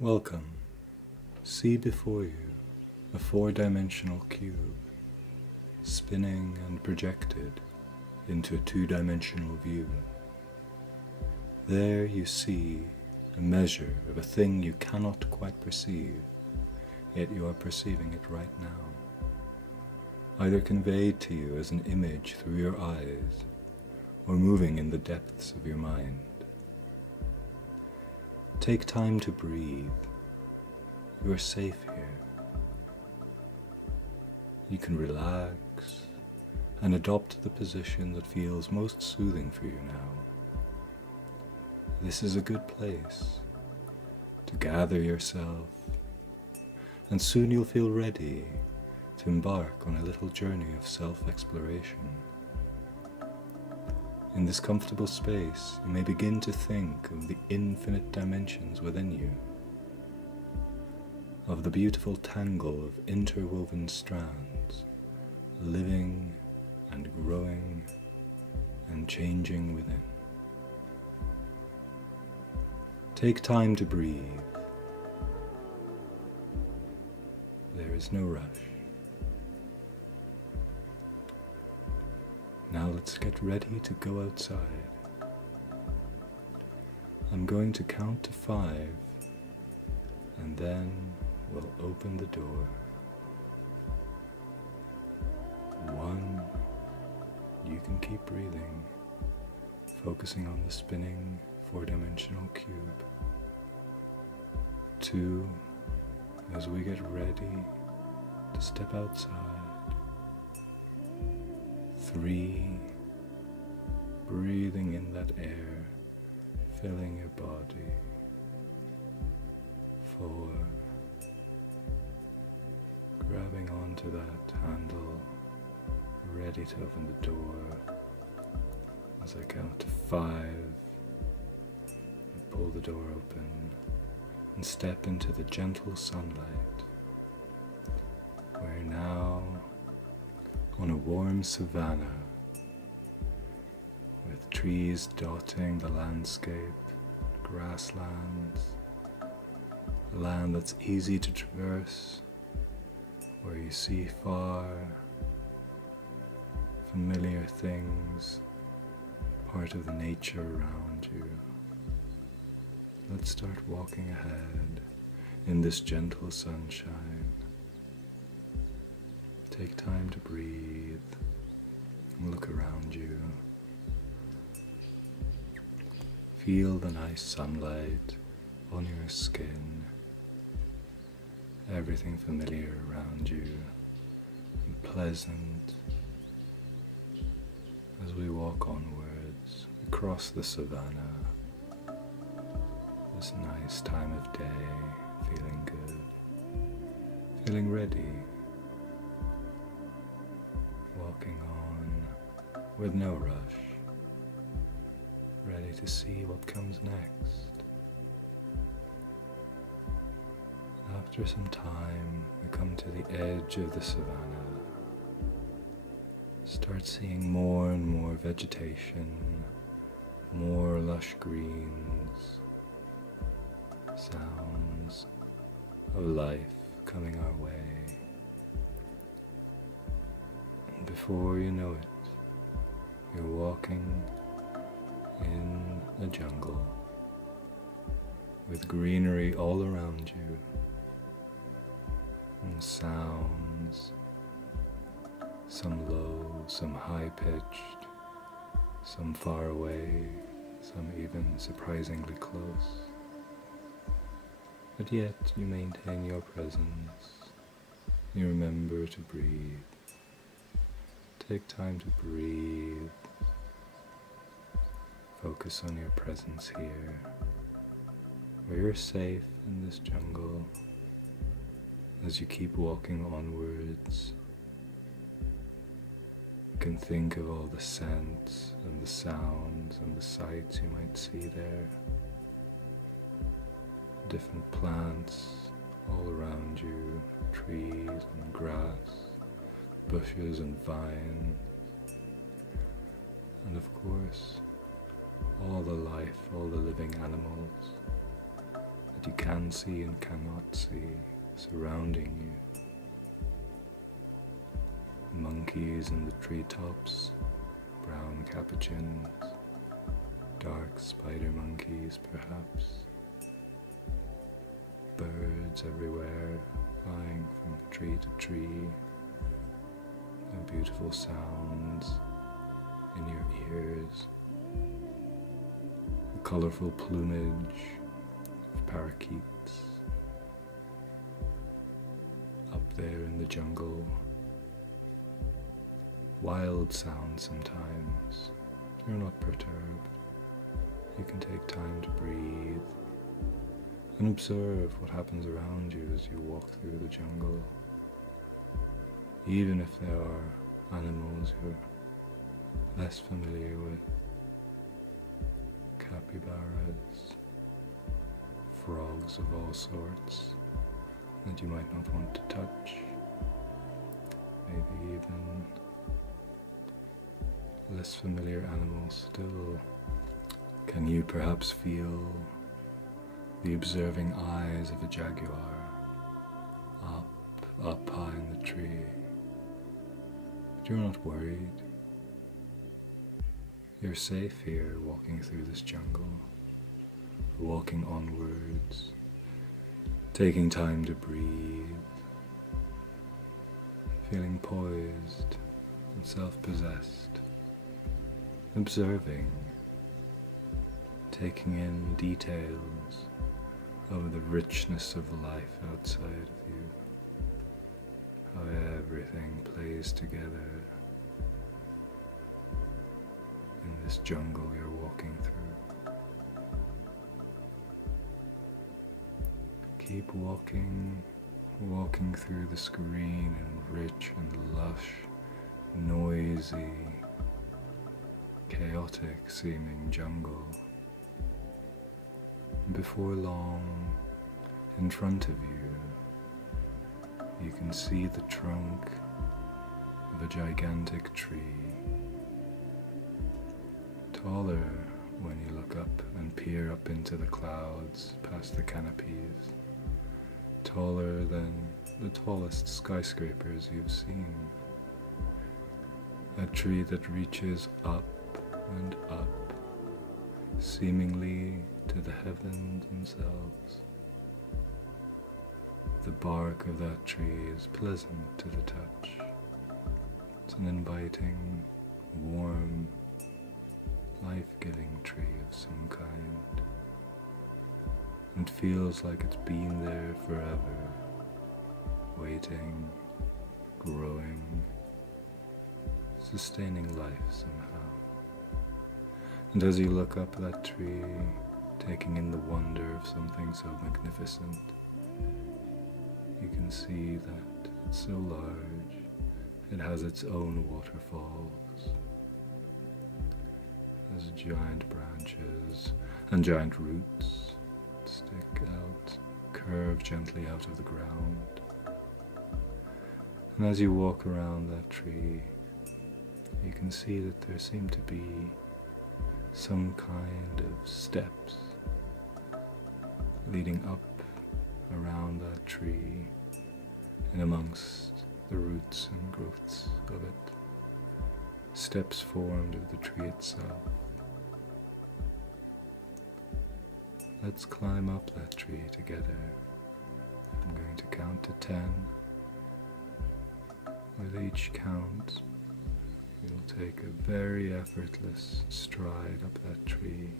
Welcome. See before you a four-dimensional cube, spinning and projected into a two-dimensional view. There you see a measure of a thing you cannot quite perceive, yet you are perceiving it right now, either conveyed to you as an image through your eyes, or moving in the depths of your mind. Take time to breathe. You are safe here. You can relax and adopt the position that feels most soothing for you now. This is a good place to gather yourself, and soon you'll feel ready to embark on a little journey of self-exploration. In this comfortable space, you may begin to think of the infinite dimensions within you, of the beautiful tangle of interwoven strands, living and growing and changing within. Take time to breathe. There is no rush. Now let's get ready to go outside. I'm going to count to 5, and then we'll open the door. 1, you can keep breathing, focusing on the spinning four-dimensional cube. 2, as we get ready to step outside. 3, breathing in that air, filling your body. 4, grabbing onto that handle, ready to open the door. As I count to 5, I pull the door open and step into the gentle sunlight. We're now on a warm savanna with trees dotting the landscape, grasslands, a land that's easy to traverse, where you see far, familiar things, part of the nature around you. Let's start walking ahead in this gentle sunshine. Take time to breathe and look around you. Feel the nice sunlight on your skin, everything familiar around you and pleasant as we walk onwards across the savannah. This nice time of day, feeling good, feeling ready. Walking on with no rush, ready to see what comes next. After some time, we come to the edge of the savannah. Start seeing more and more vegetation, more lush greens, sounds of life coming our way. Before you know it, you're walking in a jungle with greenery all around you and sounds, some low, some high-pitched, some far away, some even surprisingly close. But yet you maintain your presence, you remember to breathe. Take time to breathe. Focus on your presence here, where you're safe in this jungle. As you keep walking onwards, you can think of all the scents and the sounds and the sights you might see there. Different plants all around you, trees and grass, bushes and vines, and of course all the life, all the living animals that you can see and cannot see surrounding you. Monkeys in the treetops, brown capuchins, dark spider monkeys perhaps, birds everywhere flying from tree to tree, and beautiful sounds in your ears, the colourful plumage of parakeets up there in the jungle. Wild sounds sometimes. You're not perturbed. You can take time to breathe and observe what happens around you as you walk through the jungle. Even if there are animals you're less familiar with, capybaras, frogs of all sorts that you might not want to touch, maybe even less familiar animals still. Can you perhaps feel the observing eyes of a jaguar up high in the tree? But you're not worried. You're safe here walking through this jungle, walking onwards, taking time to breathe, feeling poised and self-possessed. Observing, taking in details of the richness of life outside of you, how everything plays together in this jungle you're walking through. Keep walking through this green and rich and lush, noisy, chaotic seeming jungle. Before long, in front of you, you can see the trunk of a gigantic tree, taller when you look up and peer up into the clouds past the canopies, taller than the tallest skyscrapers you've seen. A tree that reaches up and up, seemingly to the heavens themselves. The bark of that tree is pleasant to the touch. It's an inviting, warm, life-giving tree of some kind. It feels like it's been there forever, waiting, growing, sustaining life somehow. And as you look up that tree, taking in the wonder of something so magnificent, you can see that it's so large, it has its own waterfalls. It has giant branches and giant roots that stick out, curve gently out of the ground. And as you walk around that tree, you can see that there seem to be some kind of steps leading up around that tree and amongst the roots and growths of it. Steps formed of the tree itself. Let's climb up that tree together. I'm going to count to 10. With each count, you'll take a very effortless stride up that tree,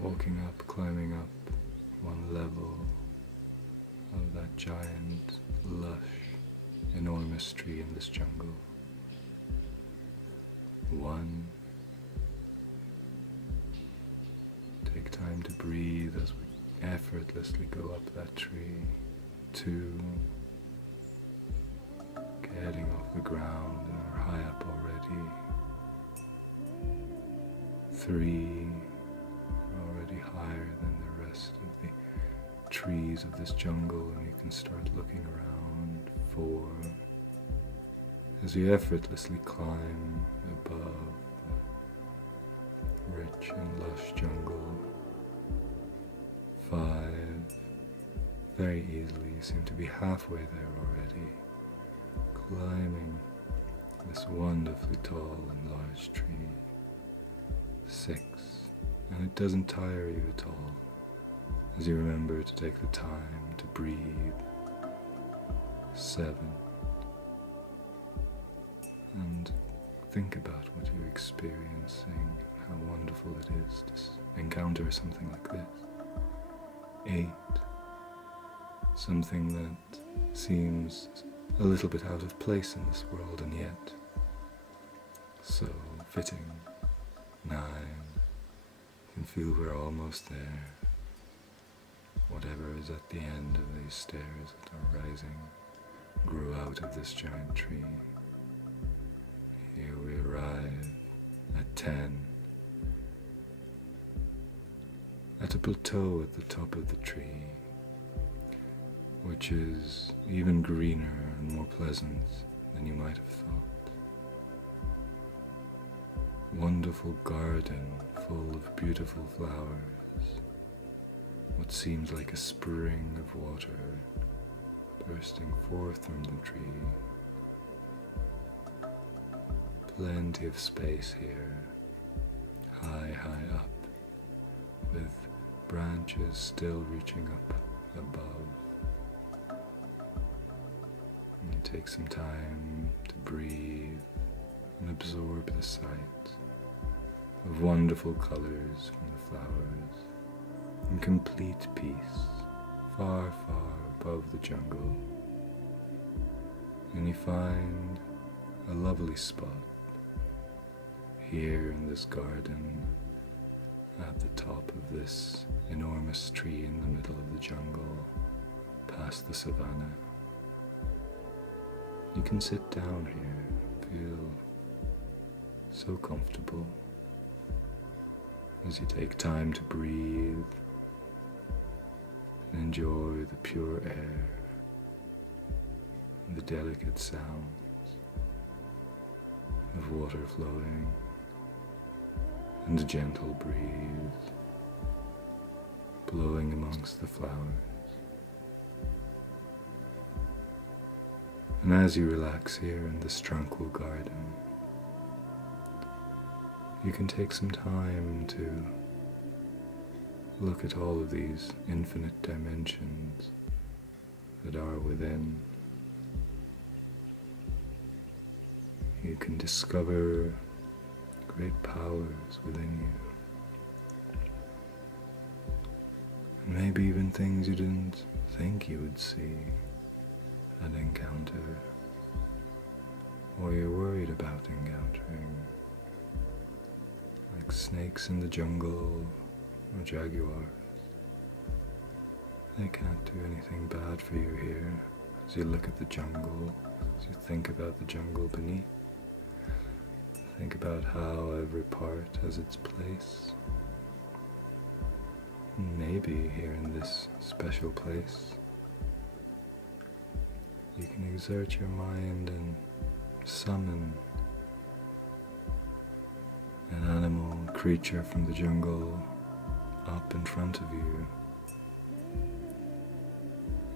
walking up, climbing up one level of that giant, lush, enormous tree in this jungle. 1. Take time to breathe as we effortlessly go up that tree. 2. Getting off the ground and are high up already. 3. Already higher than the rest of the trees of this jungle, and you can start looking around. 4. As you effortlessly climb above the rich and lush jungle, Very easily, you seem to be halfway there already, climbing this wonderfully tall and large tree. 6, and it doesn't tire you at all, as you remember to take the time to breathe. 7, and think about what you're experiencing, how wonderful it is to encounter something like this. 8, something that seems a little bit out of place in this world and yet so fitting. 9, you can feel we're almost there. Whatever is at the end of these stairs that are rising grew out of this giant tree. Here we arrive at 10, at a plateau at the top of the tree, which is even greener and more pleasant than you might have thought. Wonderful garden full of beautiful flowers, what seems like a spring of water bursting forth from the tree. Plenty of space here, high up, with branches still reaching up above. And you take some time to breathe and absorb the sight of wonderful colors from the flowers in complete peace, far above the jungle. And you find a lovely spot here in this garden at the top of this enormous tree in the middle of the jungle, past the savannah. You can sit down here, feel so comfortable as you take time to breathe and enjoy the pure air and the delicate sounds of water flowing and a gentle breeze blowing amongst the flowers. And as you relax here in this tranquil garden, you can take some time to look at all of these infinite dimensions that are within. You can discover great powers within you, and maybe even things you didn't think you would see and encounter, or you're worried about encountering, like snakes in the jungle or jaguars. They can't do anything bad for you here as you look at the jungle, as you think about the jungle beneath. Think about how every part has its place. Maybe here in this special place, you can exert your mind and summon an animal, creature from the jungle up in front of you.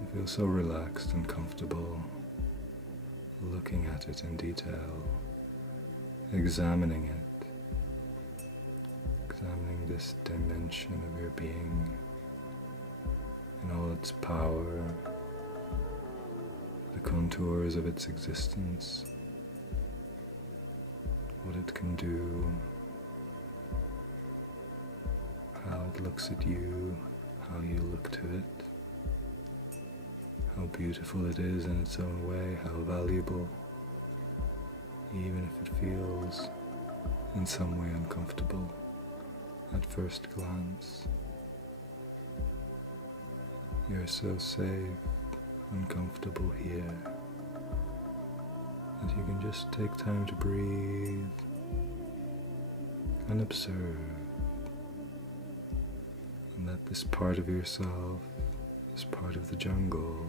You feel so relaxed and comfortable looking at it in detail, examining it, examining this dimension of your being in all its power, the contours of its existence, what it can do, how it looks at you, how you look to it, how beautiful it is in its own way, how valuable, even if it feels in some way uncomfortable at first glance. You're so safe and comfortable here that you can just take time to breathe and observe, and let this part of yourself, this part of the jungle,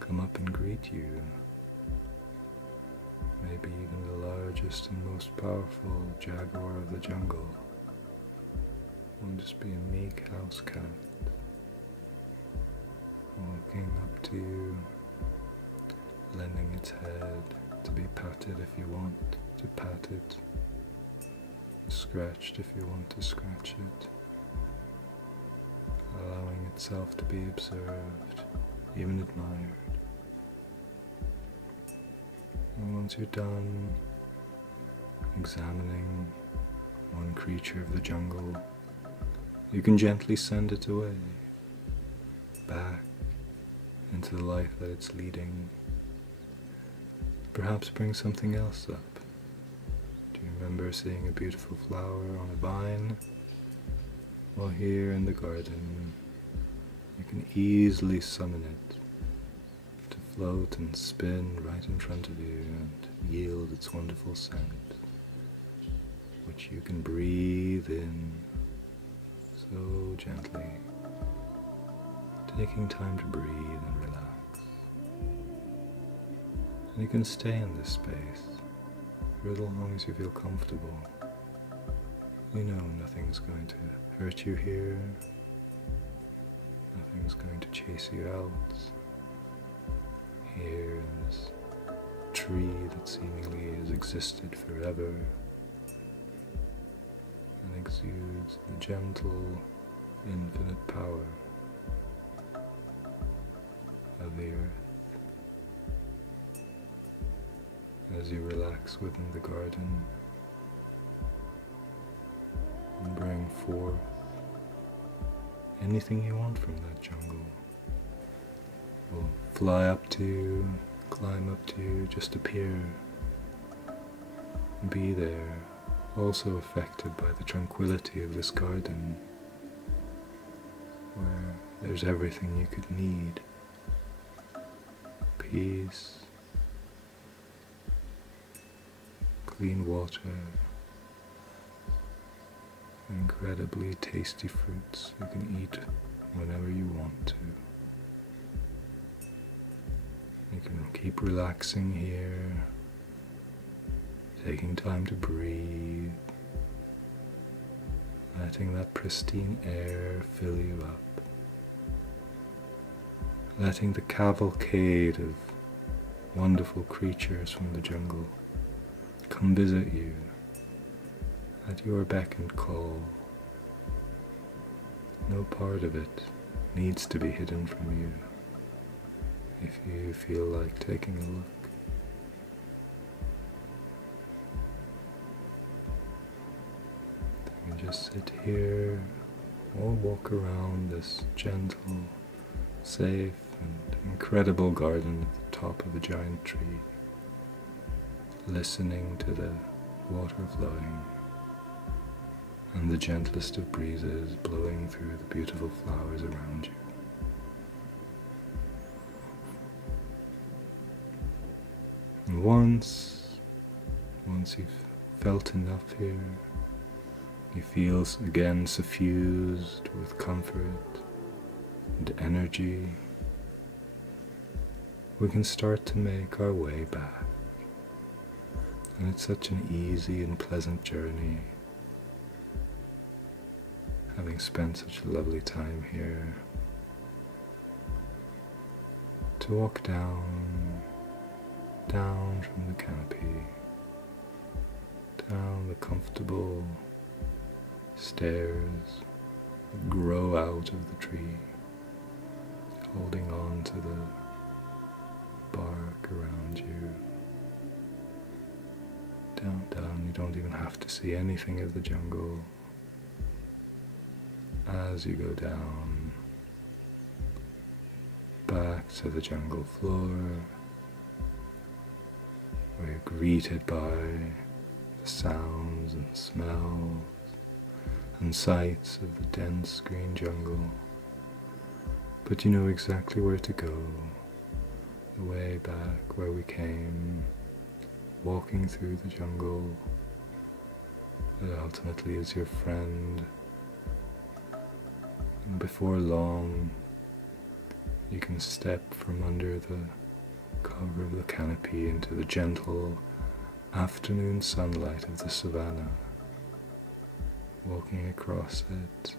come up and greet you. Maybe even the largest and most powerful jaguar of the jungle won't just be a meek house cat, walking up to you, lending its head to be patted if you want to pat it, scratched if you want to scratch it, allowing itself to be observed, even admired. And once you're done examining one creature of the jungle, you can gently send it away, back into the life that it's leading. Perhaps bring something else up. Do you remember seeing a beautiful flower on a vine? Well, here in the garden, you can easily summon it to float and spin right in front of you and yield its wonderful scent, which you can breathe in so gently, taking time to breathe and relax. And you can stay in this space for as long as you feel comfortable. You know nothing's going to hurt you here, nothing's going to chase you out. Here in this tree that seemingly has existed forever and exudes the gentle, infinite power of the earth. As you relax within the garden and bring forth anything you want from that jungle, will fly up to you, climb up to you, just appear, be there, also affected by the tranquility of this garden, where there's everything you could need: peace, clean water, incredibly tasty fruits you can eat whenever you want to. You can keep relaxing here, taking time to breathe, letting that pristine air fill you up, letting the cavalcade of wonderful creatures from the jungle come visit you at your beck and call. No part of it needs to be hidden from you if you feel like taking a look. You can just sit here or walk around this gentle, safe and incredible garden at the top of a giant tree, listening to the water flowing and the gentlest of breezes blowing through the beautiful flowers around you. And once you've felt enough here, you feel again suffused with comfort and energy, we can start to make our way back. And it's such an easy and pleasant journey, having spent such a lovely time here, to walk down from the canopy, down the comfortable stairs that grow out of the tree, holding on to the bark around you. Down, you don't even have to see anything of the jungle. As you go down, back to the jungle floor, where you're greeted by the sounds and smells and sights of the dense green jungle. But you know exactly where to go, the way back where we came, walking through the jungle that ultimately is your friend. And before long, you can step from under the cover of the canopy into the gentle afternoon sunlight of the savannah, walking across it,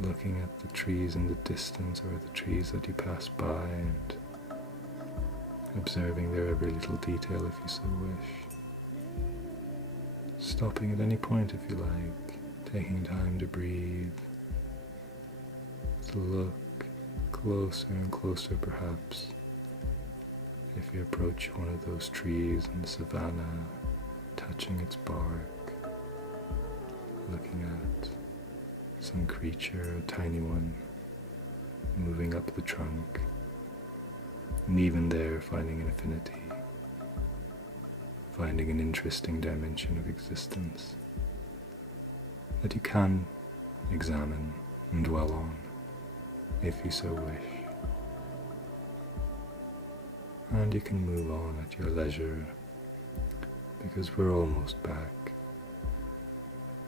looking at the trees in the distance or the trees that you pass by and observing their every little detail if you so wish. Stopping at any point if you like, taking time to breathe, to look closer and closer perhaps. If you approach one of those trees in the savannah, touching its bark, looking at some creature, a tiny one, moving up the trunk, and even there finding an affinity, finding an interesting dimension of existence that you can examine and dwell on, if you so wish. And you can move on at your leisure, because we're almost back.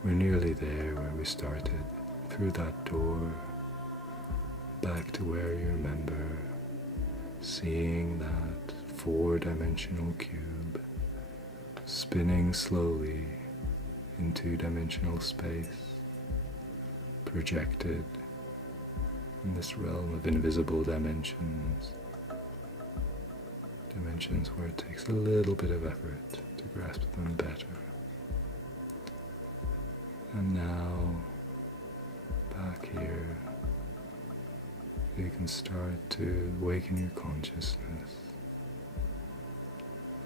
We're nearly there where we started, through that door, back to where you remember seeing that 4-dimensional cube spinning slowly in 2-dimensional space, projected in this realm of invisible dimensions. Dimensions where it takes a little bit of effort to grasp them better. And now, back here, you can start to awaken your consciousness.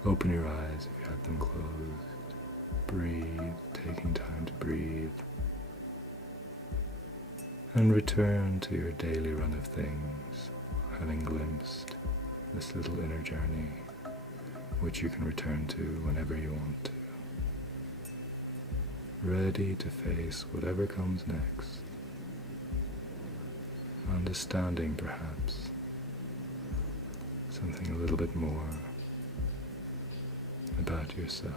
Open your eyes if you have them closed. Breathe, taking time to breathe. And return to your daily run of things, having glimpsed this little inner journey, which you can return to whenever you want to. Ready to face whatever comes next. Understanding perhaps something a little bit more about yourself.